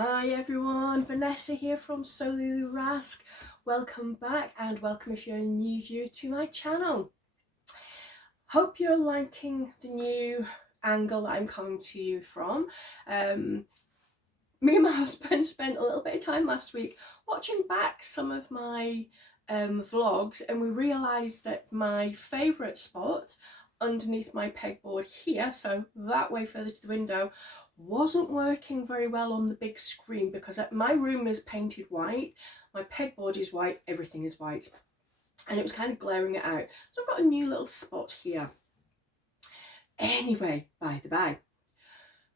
Hi everyone, Vanessa here from So Lulu Rask. Welcome back and welcome if you're a new viewer to my channel. Hope you're liking the new angle that I'm coming to you from. Me and my husband spent a little bit of time last week watching back some of my vlogs, and we realised that my favourite spot underneath my pegboard here, so that way further to the window, wasn't working very well on the big screen because my room is painted white, my pegboard is white, everything is white, and it was kind of glaring it out. So I've got a new little spot here. Anyway, by the by,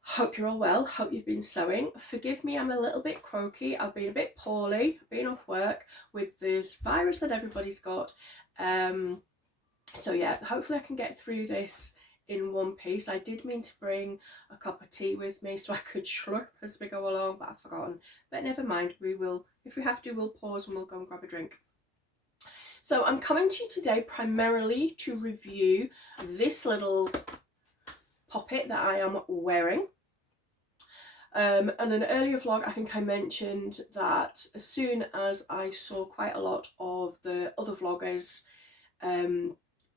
hope you're all well, hope you've been sewing. Forgive me, I'm a little bit croaky, I've been a bit poorly, I've been off work with this virus that everybody's got. So yeah, hopefully I can get through this in one piece. I did mean to bring a cup of tea with me so I could slurp as we go along, but I've forgotten. But never mind, we will, if we have to, we'll pause and we'll go and grab a drink. So I'm coming to you today primarily to review this little poppet that I am wearing. In an earlier vlog, I think I mentioned that as soon as I saw quite a lot of the other vloggers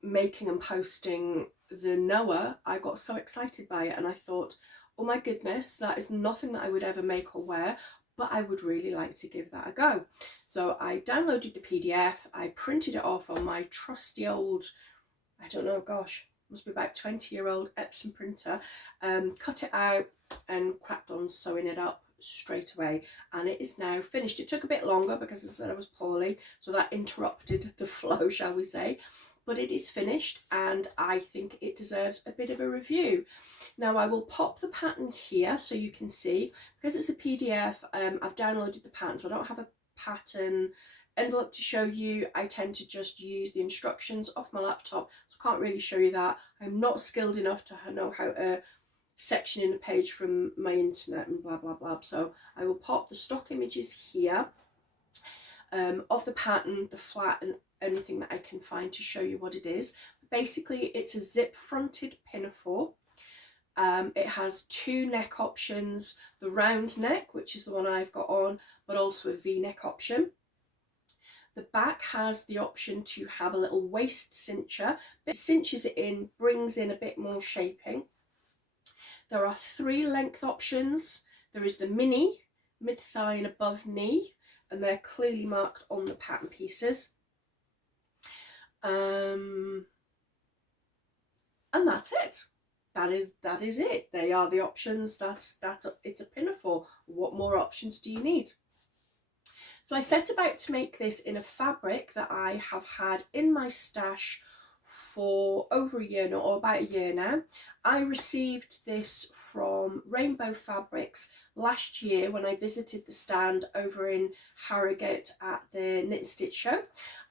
making and posting the Noah, I got so excited by it and I thought, oh my goodness, that is nothing that I would ever make or wear, but I would really like to give that a go. So I downloaded the PDF, I printed it off on my trusty old, I don't know, gosh, must be about 20-year-old Epson printer, cut it out and cracked on sewing it up straight away, and it is now finished. It took a bit longer because I said I was poorly, so that interrupted the flow, shall we say, but it is finished and I think it deserves a bit of a review. Now I will pop the pattern here so you can see, because it's a PDF, I've downloaded the pattern, so I don't have a pattern envelope to show you. I tend to just use the instructions off my laptop, so I can't really show you that. I'm not skilled enough to know how to section in a page from my internet and blah blah blah, so I will pop the stock images here of the pattern, the flat, and anything that I can find to show you what it is. Basically it's a zip fronted pinafore. It has two neck options, the round neck, which is the one I've got on, but also a V-neck option. The back has the option to have a little waist cincher. It cinches it in, brings in a bit more shaping. There are three length options. There is the mini, mid-thigh and above knee, and they're clearly marked on the pattern pieces. And that's it. That is it. They are the options. It's a pinafore. What more options do you need? So I set about to make this in a fabric that I have had in my stash for over a year now, or about a year now. I received this from Rainbow Fabrics last year when I visited the stand over in Harrogate at the Knit and Stitch show.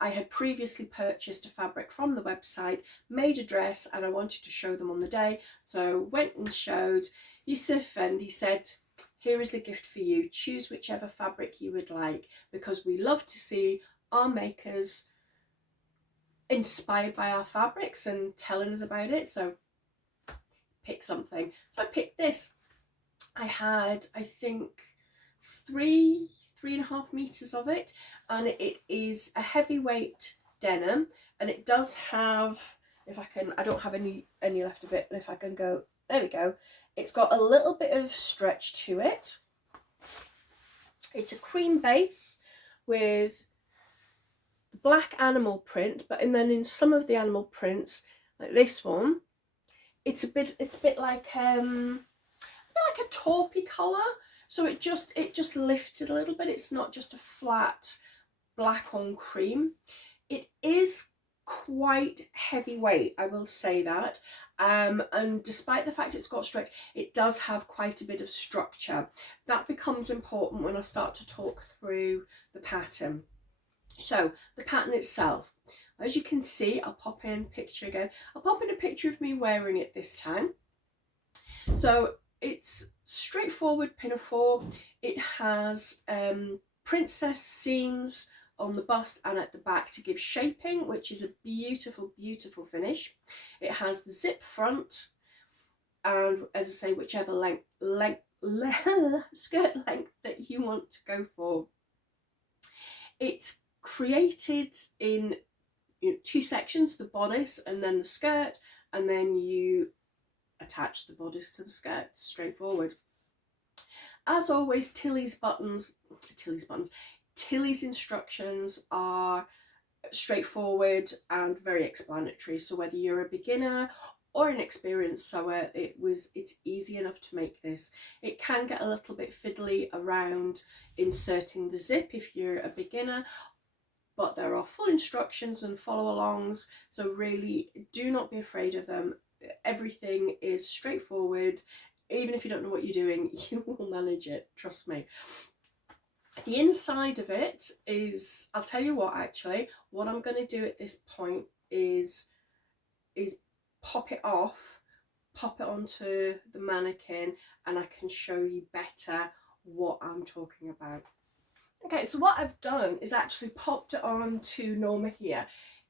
I had previously purchased a fabric from the website, made a dress, and I wanted to show them on the day, so went and showed Yusuf, and he said, here is a gift for you, choose whichever fabric you would like, because we love to see our makers inspired by our fabrics and telling us about it, so pick something. So I picked this. I had, I think, 3.5 meters of it, and it is a heavyweight denim, and it does have, if I can, I don't have any left of it, but if I can go, there we go, it's got a little bit of stretch to it. It's a cream base with black animal print, but and then in some of the animal prints, like this one, it's a bit like a taupey colour, so it just lifted a little bit. It's not just a flat black on cream. It is quite heavyweight, I will say that, and despite the fact it's got stretch, it does have quite a bit of structure. That becomes important when I start to talk through the pattern. So the pattern itself, as you can see, I'll pop in a picture again. I'll pop in a picture of me wearing it this time. So it's straightforward pinafore. It has princess seams on the bust and at the back to give shaping, which is a beautiful, beautiful finish. It has the zip front, and as I say, whichever skirt length that you want to go for. It's created in two sections, the bodice and then the skirt, and then you attach the bodice to the skirt, straightforward. As always, Tilly's instructions are straightforward and very explanatory. So whether you're a beginner or an experienced sewer, it's easy enough to make this. It can get a little bit fiddly around inserting the zip if you're a beginner, but there are full instructions and follow-alongs, so really do not be afraid of them. Everything is straightforward. Even if you don't know what you're doing, you will manage it, trust me. The inside of it is, I'll tell you what, actually, what I'm going to do at this point is pop it off, pop it onto the mannequin, and I can show you better what I'm talking about. Okay, so what I've done is actually popped it on to Norma here,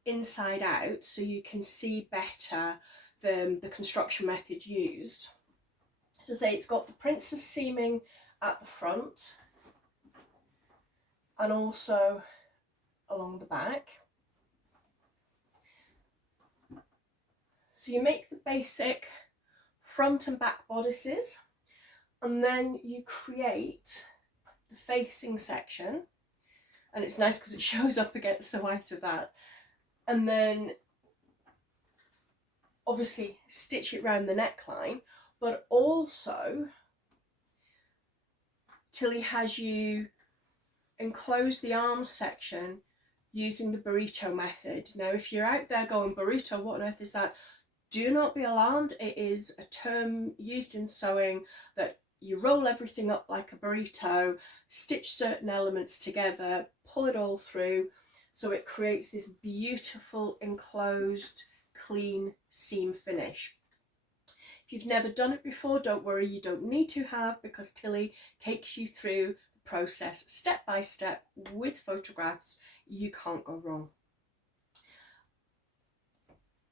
inside out, so you can see better the construction method used. So say it's got the princess seaming at the front and also along the back. So you make the basic front and back bodices, and then you create the facing section, and it's nice because it shows up against the white of that, and then obviously stitch it round the neckline, but also Tilly has you enclose the arms section using the burrito method. Now if you're out there going, burrito, what on earth is that? Do not be alarmed, it is a term used in sewing that you roll everything up like a burrito, stitch certain elements together, pull it all through, so it creates this beautiful enclosed clean seam finish. If you've never done it before, don't worry, you don't need to have, because Tilly takes you through the process step by step with photographs. You can't go wrong.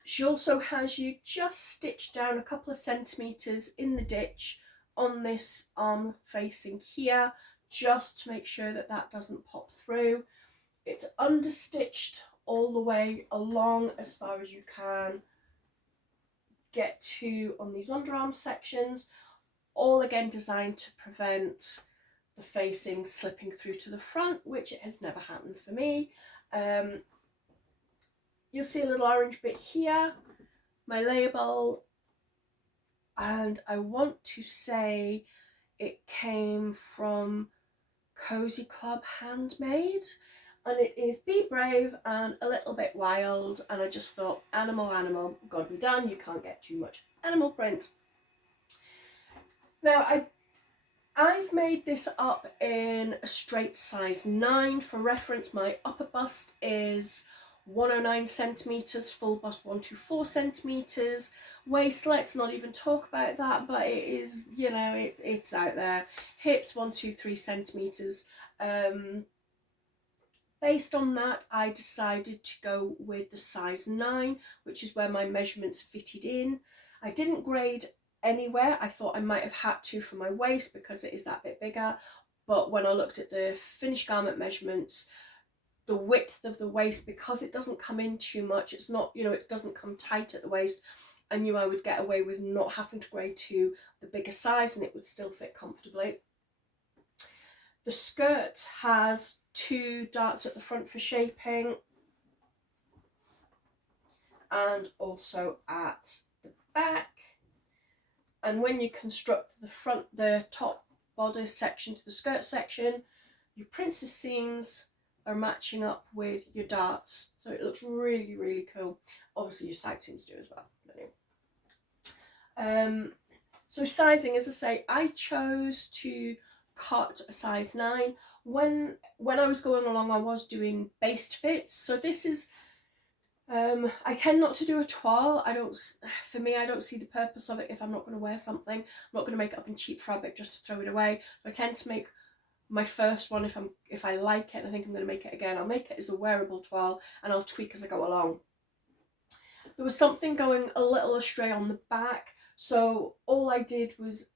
She also has you just stitch down a couple of centimetres in the ditch on this arm facing here, just to make sure that that doesn't pop through. It's understitched all the way along as far as you can get to on these underarm sections, all again designed to prevent the facing slipping through to the front, which it has never happened for me. You'll see a little orange bit here, my label, and I want to say it came from Cozy Club Handmade, and it is Be Brave and a little bit wild, and I just thought animal, gotta be done, you can't get too much animal print. Now I've made this up in a straight size 9. For reference, my upper bust is 109 centimetres, full bust 124 centimetres, waist, let's not even talk about that, but it is, you know, it's out there, hips 123 centimetres. Based on that, I decided to go with the size 9, which is where my measurements fitted in. I didn't grade anywhere. I thought I might have had to for my waist because it is that bit bigger, but when I looked at the finished garment measurements, the width of the waist, because it doesn't come in too much, it's not, you know, it doesn't come tight at the waist, I knew I would get away with not having to grade to the bigger size and it would still fit comfortably. The skirt has 2 darts at the front for shaping and also at the back. And when you construct the top bodice section to the skirt section, your princess seams are matching up with your darts, so it looks really, really cool. Obviously your side seams do as well. So sizing, as I say, I chose to cut a size 9. When I was going along, I was doing based fits, so this is I tend not to do a toile. I don't see the purpose of it if I'm not going to wear something. I'm not going to make it up in cheap fabric just to throw it away. I tend to make my first one, if I like it and I think I'm going to make it again, I'll make it as a wearable toile and I'll tweak as I go along. There was something going a little astray on the back, So all I did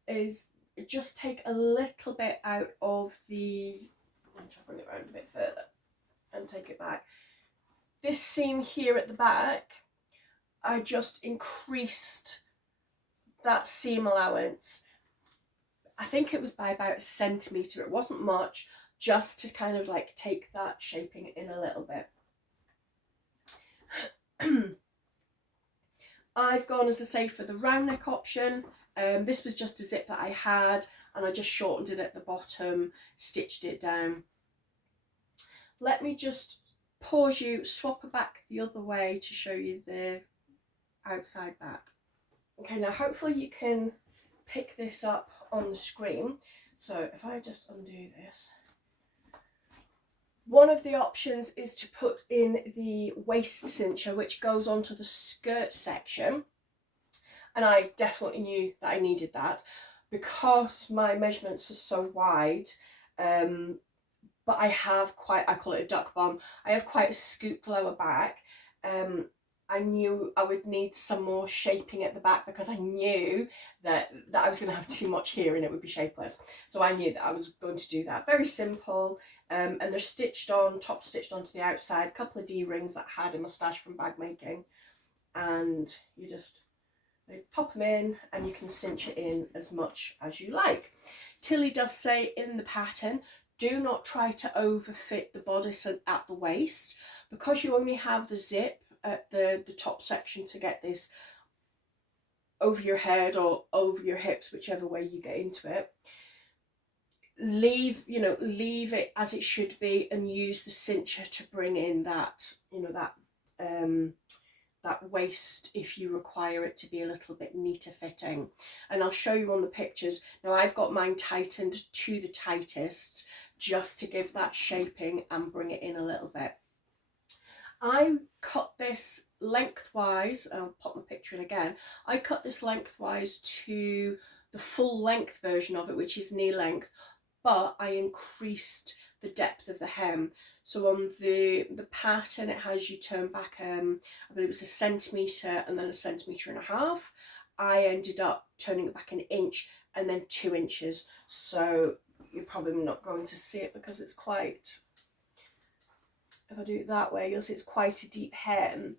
is just take a little bit out of the, I'm trying to bring it around a bit further and take it back. This seam here at the back, I just increased that seam allowance. I think it was by about 1 centimetre. It wasn't much, just to kind of like take that shaping in a little bit. I've gone, as I say, for the round neck option. This was just a zip that I had, and I just shortened it at the bottom, stitched it down. Let me just pause you, swap it back the other way to show you the outside back. Okay, now hopefully you can pick this up on the screen. So if I just undo this. One of the options is to put in the waist cincher, which goes onto the skirt section. And I definitely knew that I needed that because my measurements are so wide. But I have quite, I call it a duck bum, I have quite a scooped lower back. I knew I would need some more shaping at the back because I knew that I was going to have too much here and it would be shapeless. So I knew that I was going to do that. Very simple. And they're stitched on, top stitched onto the outside, a couple of D-rings that I had in my stash from bag making. And you just pop them in and you can cinch it in as much as you like. Tilly does say in the pattern, do not try to overfit the bodice at the waist, because you only have the zip at the top section to get this over your head or over your hips, whichever way you get into it. Leave it as it should be and use the cincher to bring in that, that waist if you require it to be a little bit neater fitting. And I'll show you on the pictures. Now I've got mine tightened to the tightest just to give that shaping and bring it in a little bit. I cut this lengthwise, I'll pop my picture in again, I cut this lengthwise to the full length version of it, which is knee length, but I increased the depth of the hem. So on the pattern it has you turn back, I believe it's 1 centimetre and then 1.5 centimetres. I ended up turning it back 1 inch and then 2 inches. So you're probably not going to see it because it's quite, if I do it that way, you'll see it's quite a deep hem.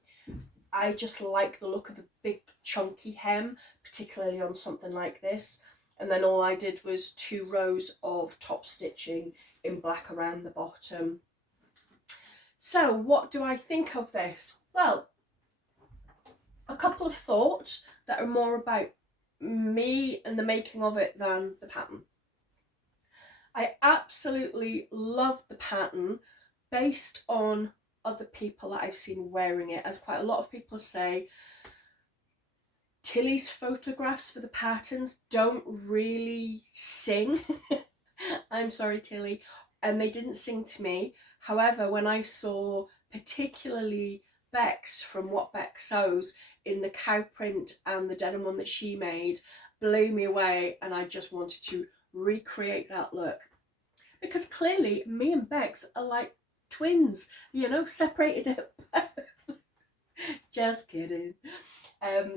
I just like the look of a big chunky hem, particularly on something like this. And then all I did was 2 rows of top stitching in black around the bottom. So what do I think of this? Well, a couple of thoughts that are more about me and the making of it than the pattern. I absolutely love the pattern based on other people that I've seen wearing it. As quite a lot of people say, Tilly's photographs for the patterns don't really sing. I'm sorry, Tilly. And they didn't sing to me. However, when I saw particularly Beck's from What Beck Sews in the cow print and the denim one that she made, blew me away, and I just wanted to recreate that look. Because clearly me and Beck's are like twins, separated at birth. Just kidding.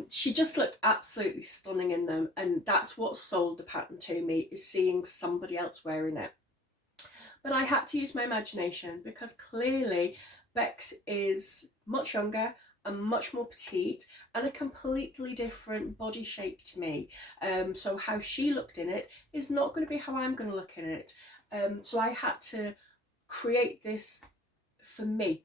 She just looked absolutely stunning in them, and that's what sold the pattern to me, is seeing somebody else wearing it. But I had to use my imagination because clearly Beck's is much younger and much more petite and a completely different body shape to me. So how she looked in it is not going to be how I'm going to look in it. So I had to create this for me.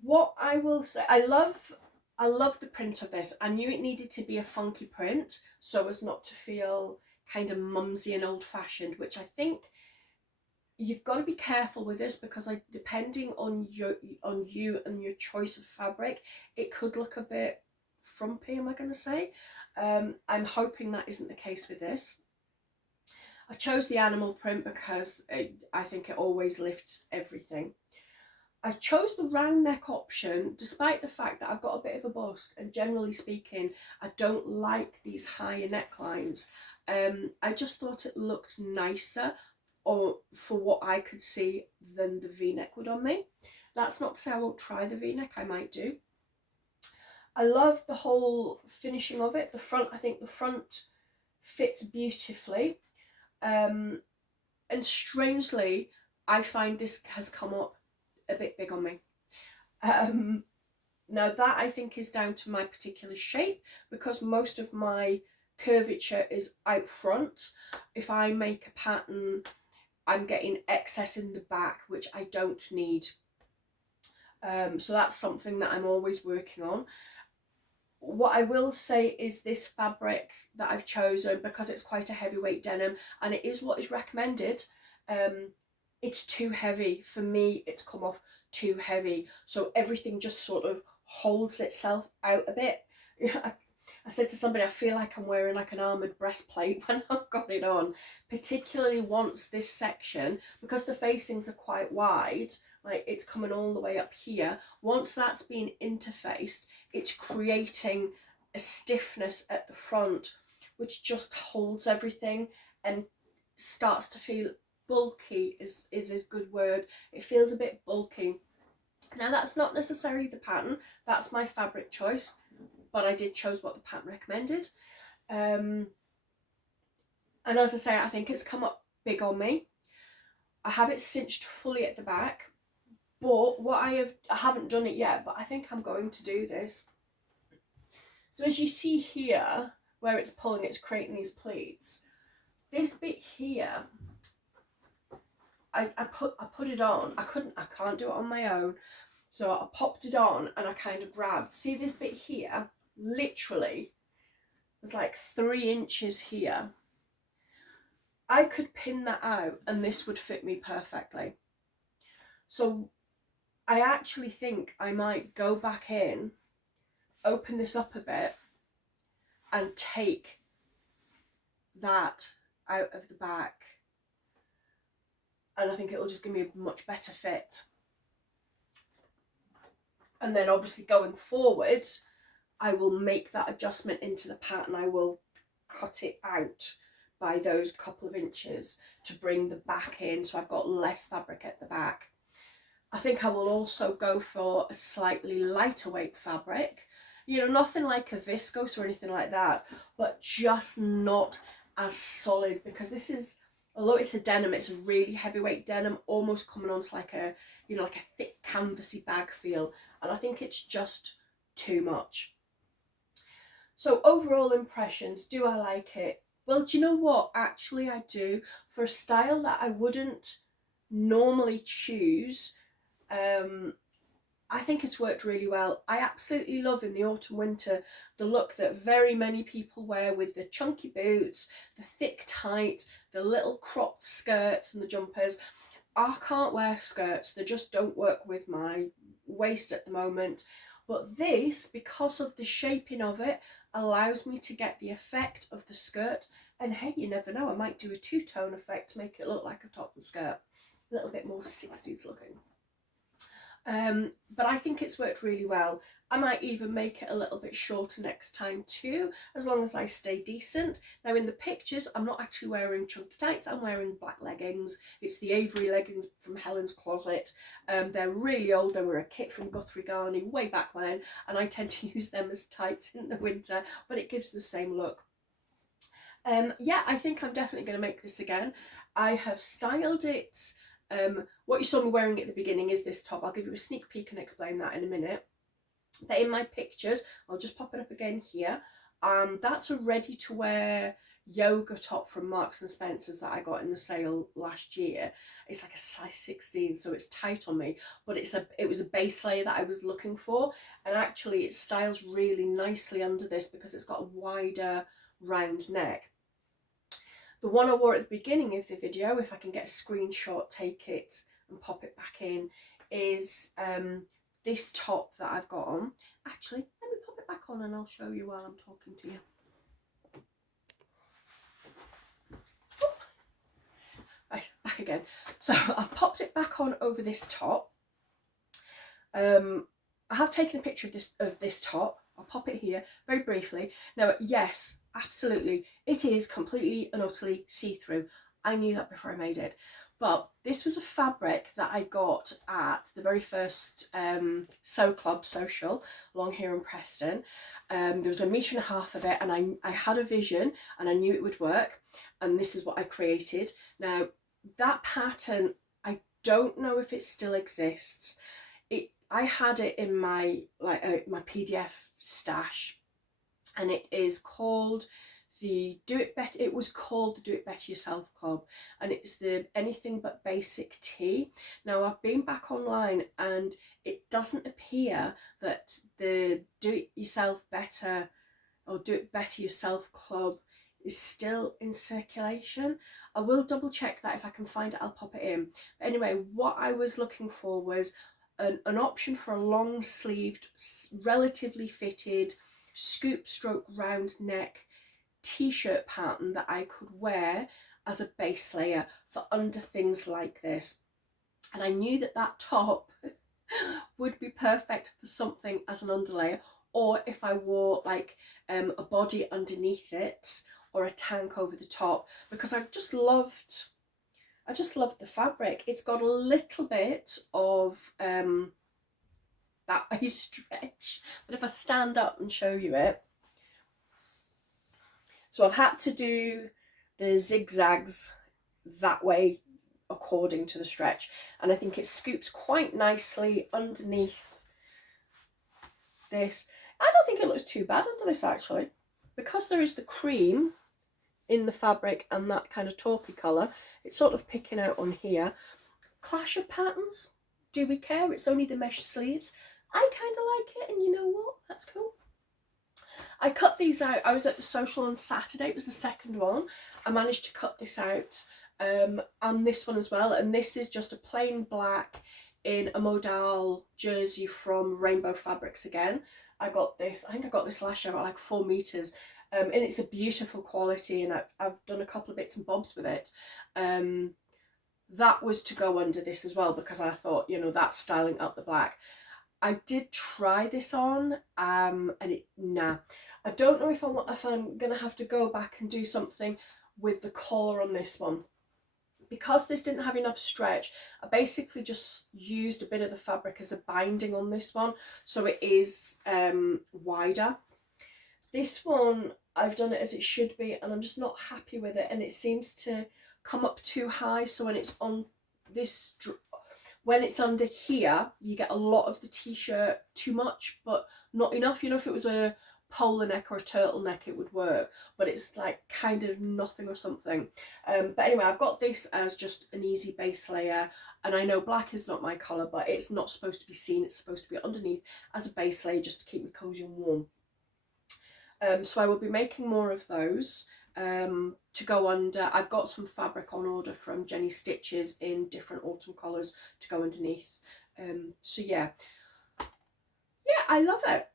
What I will say, I love the print of this. I knew it needed to be a funky print so as not to feel kind of mumsy and old-fashioned, which I think you've got to be careful with this, because depending on you and your choice of fabric, it could look a bit frumpy, am I going to say. I'm hoping that isn't the case with this. I chose the animal print because I think it always lifts everything. I chose the round neck option despite the fact that I've got a bit of a bust, and generally speaking I don't like these higher necklines. I just thought it looked nicer, or for what I could see, than the V-neck would on me. That's not to say I won't try the V-neck, I might do. I love the whole finishing of it. The front, I think the front fits beautifully. And strangely, I find this has come up a bit big on me. Now that I think is down to my particular shape, because most of my curvature is out front. If I make a pattern, I'm getting excess in the back, which I don't need. So that's something that I'm always working on. What I will say is this fabric that I've chosen, because it's quite a heavyweight denim and it is what is recommended, it's too heavy. For me, it's come off too heavy. So everything just sort of holds itself out a bit. I said to somebody, I feel like I'm wearing like an armoured breastplate when I've got it on, particularly once this section, because the facings are quite wide, like it's coming all the way up here. Once that's been interfaced, it's creating a stiffness at the front, which just holds everything and starts to feel bulky, is a good word. It feels a bit bulky. Now that's not necessarily the pattern, that's my fabric choice, but I did choose what the pattern recommended. And as I say, I think it's come up big on me. I have it cinched fully at the back, but I haven't done it yet, but I think I'm going to do this. So as you see here, where it's pulling, it's creating these pleats. This bit here, I put it on. I can't do it on my own. So I popped it on and I kind of grabbed. See this bit here? Literally, there's like 3 inches here. I could pin that out and this would fit me perfectly. So I actually think I might go back in, open this up a bit and take that out of the back. And I think it'll just give me a much better fit. And then obviously going forward, I will make that adjustment into the pattern. I will cut it out by those couple of inches to bring the back in, so I've got less fabric at the back. I think I will also go for a slightly lighter weight fabric. You know, nothing like a viscose or anything like that, but just not as solid, because this is, although it's a denim, it's a really heavyweight denim, almost coming onto like a, you know, like a thick canvasy bag feel. And I think it's just too much. So overall impressions, do I like it? Well, do you know what? Actually, I do. For a style that I wouldn't normally choose, I think it's worked really well. I absolutely love in the autumn winter the look that very many people wear, with the chunky boots, the thick tights, the little cropped skirts and the jumpers. I can't wear skirts, they just don't work with my waist at the moment. But this, because of the shaping of it, allows me to get the effect of the skirt. And hey, you never know, I might do a two-tone effect to make it look like a top and skirt. A little bit more 60s looking. But I think it's worked really well. I might even make it a little bit shorter next time too, as long as I stay decent. Now in the pictures, I'm not actually wearing chunky tights, I'm wearing black leggings. It's the Avery leggings from Helen's Closet. They're really old, they were a kit from Guthrie Garney way back when, and I tend to use them as tights in the winter, but it gives the same look. Yeah, I think I'm definitely going to make this again. I have styled it. What you saw me wearing at the beginning is this top. I'll give you a sneak peek and explain that in a minute. But in my pictures, I'll just pop it up again here. That's a ready to wear yoga top from Marks and Spencer's that I got in the sale last year. It's like a size 16, so it's tight on me, but it was a base layer that I was looking for, and actually it styles really nicely under this because it's got a wider round neck. The one I wore at the beginning of the video, if I can get a screenshot, take it and pop it back in, is this top that I've got on. Actually, let me pop it back on and I'll show you while I'm talking to you. Right, back again. So I've popped it back on over this top. I have taken a picture of this top. I'll pop it here very briefly. Now, yes, absolutely, it is completely and utterly see-through. I knew that before I made it. But this was a fabric that I got at the very first Sew Club social along here in Preston. There was 1.5 meters of it, and I had a vision and I knew it would work, and this is what I created. Now that pattern, I don't know if it still exists. I had it in my my PDF stash, and it is called the Do It Better. It was called the Do It Better Yourself Club, and it's the Anything But Basic Tee. Now I've been back online, and it doesn't appear that the Do It Yourself Better or Do It Better Yourself Club is still in circulation. I will double check that. If I can find it, I'll pop it in. But anyway, what I was looking for was an option for a long sleeved, relatively fitted, scoop stroke round neck t-shirt pattern that I could wear as a base layer for under things like this. And I knew that that top would be perfect for something as an underlayer, or if I wore like a body underneath it or a tank over the top, because I just loved the fabric. It's got a little bit of that ice stretch, but if I stand up and show you it, so I've had to do the zigzags that way according to the stretch, and I think it scoops quite nicely underneath this. I don't think it looks too bad under this actually, because there is the cream in the fabric and that kind of taupey colour. It's sort of picking out on here. Clash of patterns, do we care? It's only the mesh sleeves. I kind of like it, and you know what? That's cool. I cut these out. I was at the social on Saturday. It was the second one. I managed to cut this out, and this one as well. And this is just a plain black in a modal jersey from Rainbow Fabrics again. I got this, I think I got this last year at like 4 meters. And it's a beautiful quality, and I've done a couple of bits and bobs with it. That was to go under this as well, because I thought, you know, that's styling up the black. I did try this on, and nah. I don't know if I'm gonna have to go back and do something with the collar on this one. Because this didn't have enough stretch, I basically just used a bit of the fabric as a binding on this one, so it is wider. This one, I've done it as it should be, and I'm just not happy with it, and it seems to come up too high, so when it's on this, when it's under here, you get a lot of the t-shirt too much, but not enough. You know, if it was a polar neck or a turtleneck, it would work, but it's like kind of nothing or something. But anyway, I've got this as just an easy base layer, and I know black is not my colour, but it's not supposed to be seen. It's supposed to be underneath as a base layer just to keep me cosy and warm. So I will be making more of those to go under. I've got some fabric on order from Jenny Stitches in different autumn colours to go underneath. So yeah, I love it.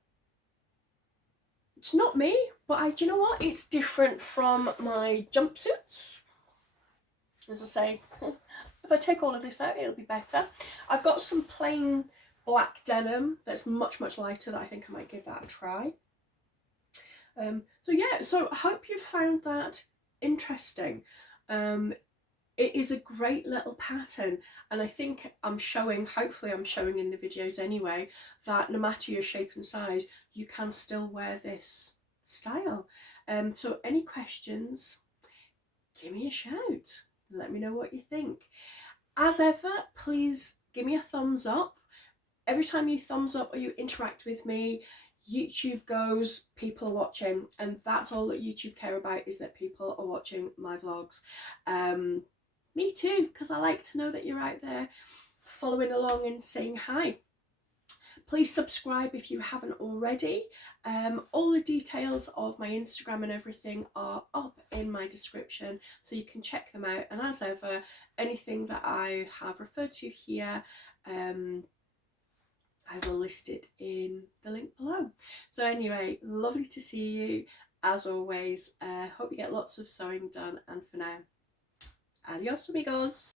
It's not me, but do you know what? It's different from my jumpsuits. As I say, if I take all of this out, it'll be better. I've got some plain black denim that's much, much lighter that I think I might give that a try. So yeah, so I hope you found that interesting. It is a great little pattern, and I think I'm showing, hopefully I'm showing in the videos anyway, that no matter your shape and size, you can still wear this style. So any questions, give me a shout. Let me know what you think. As ever, please give me a thumbs up. Every time you thumbs up or you interact with me, YouTube goes, people are watching, and that's all that YouTube care about, is that people are watching my vlogs. Me too, because I like to know that you're out there following along and saying hi. Please subscribe if you haven't already. All the details of my Instagram and everything are up in my description, so you can check them out. And as ever, anything that I have referred to here, I will list it in the link below. So anyway, lovely to see you as always. Hope you get lots of sewing done, and for now, adios amigos.